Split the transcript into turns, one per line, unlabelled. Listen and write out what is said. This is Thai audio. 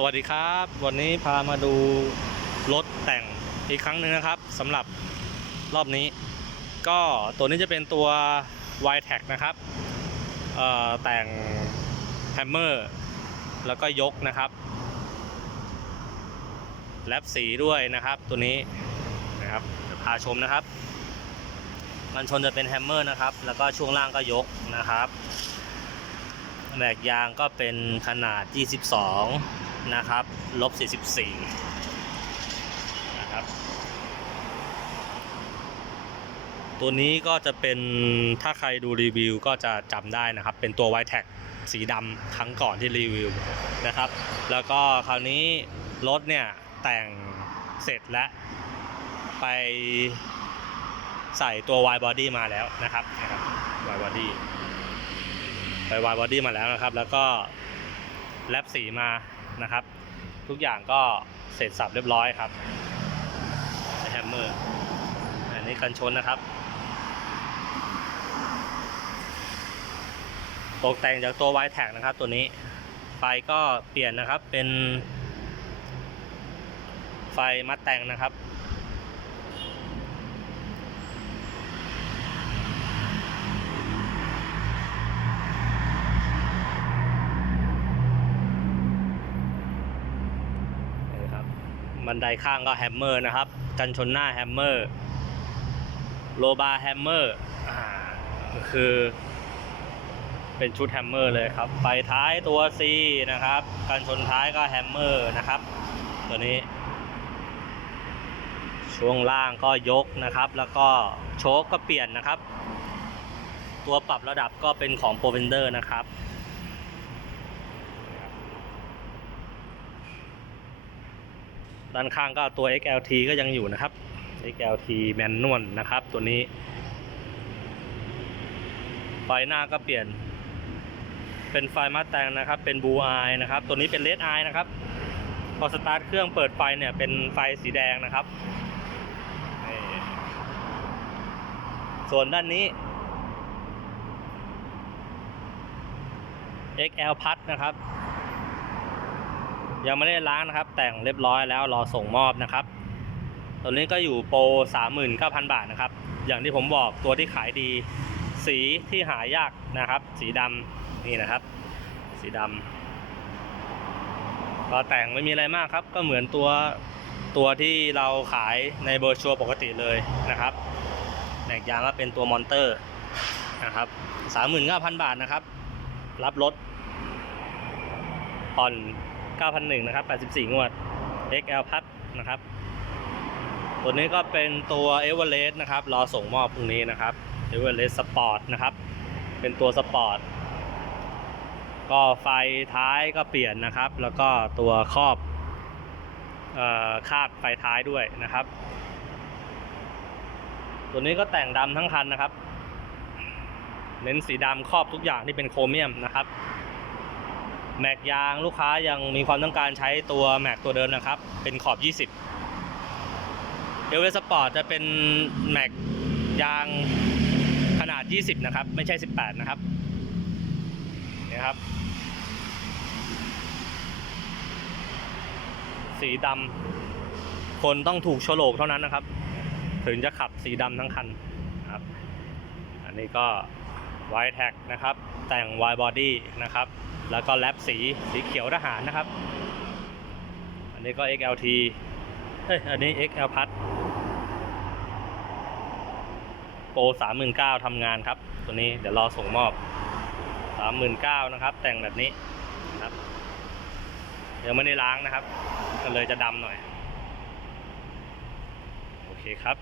สวัสดีครับ วันนี้พามาดูรถแต่งอีกครั้งหนึ่งนะครับสำหรับรอบนี้ ก็ตัวนี้จะเป็นตัว y t e c นะครับแต่งแฮมเมอร์แล้วก็ยกนะครับแลบสีด้วยนะครับตัวนี้นะครับเดี๋ยวพาชมนะครับ มันชนจะเป็นแฮมเมอร์นะครับ แล้วก็ช่วงล่างก็ยกนะครับแบกยางก็เป็นขนาด 22 นะครับลบ44นะครับ ตัวนี้ก็จะเป็นถ้าใครดูรีวิวก็จะจำได้นะครับ เป็นตัว y t e c สีดำครั้งก่อนที่รีวิวนะครับ แล้วก็คราวนี้รถเนี่ยแต่งเสร็จแล้ว ไปใส่ตัว Y body มาแล้วนะครับนะครับ Y body ไปวายวอดี้มาแล้วนะครับ แล้วก็แลบสีมา นะครับ ทุกอย่างก็เสร็จสับเรียบร้อยครับแฮมเมอร์อันนี้กันชนนะครับ ตกแต่งจากตัวไวแท็กนะครับ ตัวนี้ไฟก็เปลี่ยนนะครับเป็นไฟมัดแต่งนะครับ นี่ครับ บันไดข้างก็แฮมเมอร์นะครับ กันชนหน้าแฮมเมอร์โลบาร์แฮมเมอร์อ่าคือ เป็นชุดแฮมเมอร์เลยครับไฟท้ายตัว C นะครับ กันชนท้ายก็แฮมเมอร์นะครับ ตัวนี้ ช่วงล่างก็ยกนะครับ แล้วก็โชคก็เปลี่ยนนะครับ ตัวปรับระดับก็เป็นของ p r o v e n d e r นะครับ ด้านข้างก็ตัว XLT ก็ยังอยู่นะครับ XLT แมนนวลนะครับ ตัวนี้ ไฟหน้าก็เปลี่ยน เป็นไฟมาแตงนะครับ เป็นบูอายนะครับ ตัวนี้เป็นเลดอายนะครับ พอสตาร์ทเครื่องเปิดไฟเนี่ยเป็นไฟสีแดงนะครับ ส่วนด้านนี้ XL พัดนะครับ ยังไม่ได้ล้างนะครับ แต่งเรียบร้อยแล้วรอส่งมอบนะครับ ตัวนี้ก็อยู่โปร39,000 บาทนะครับ อย่างที่ผมบอกตัวที่ขายดี สีที่หายากนะครับ สีดำนี่นะครับ สีดำก็แต่งไม่มีอะไรมากครับ ก็เหมือนตัวตัวที่เราขายในเบอร์ชัวร์ปกติเลยนะครับแหนกยางก็เป็นตัวมอนเตอร์นะครับ39,000 บาทนะครับ รับรถผ่อน 9,001นะครับ 84 งวด XL พัดนะครับ ตัวนี้ก็เป็นตัว e v e r e s t นะครับ รอส่งมอบพรุ่งนี้นะครับ e v e r e s t Sport นะครับ เป็นตัวสปอร์ต ก็ไฟท้ายก็เปลี่ยนนะครับ แล้วก็ตัวครอบออคาดไฟท้ายด้วยนะครับ ตัวนี้ก็แต่งดำทั้งคันนะครับ เน้นสีดำครอบทุกอย่างที่เป็นโครเมียมนะครับ แม็กยางลูกค้ายังมีความต้องการใช้ตัวแม็กตัวเดิมนะครับ เป็นขอบ 20เอเวอเรสปอร์ตจะเป็นแม็กยางขนาด 20 นะครับ ไม่ใช่ 18 นะครับนี่ครับ สีดำคนต้องถูกโฉลกเท่านั้นนะครับ ถึงจะขับสีดำทั้งคันนะครับ อันนี้ก็ไวแท็กนะครับ แต่ง Y body นะครับ แล้วก็แลบสีสีเขียวทหารนะครับ อันนี้ก็ XLT เอ้ยอันนี้ XL พัดโปร39,000ทำงานครับ ตัวนี้เดี๋ยวรอส่งมอบ39,000นะครับ แต่งแบบนี้นะครับยังไม่ได้ล้างนะครับ ก็เลยจะดำหน่อย โอเคครับ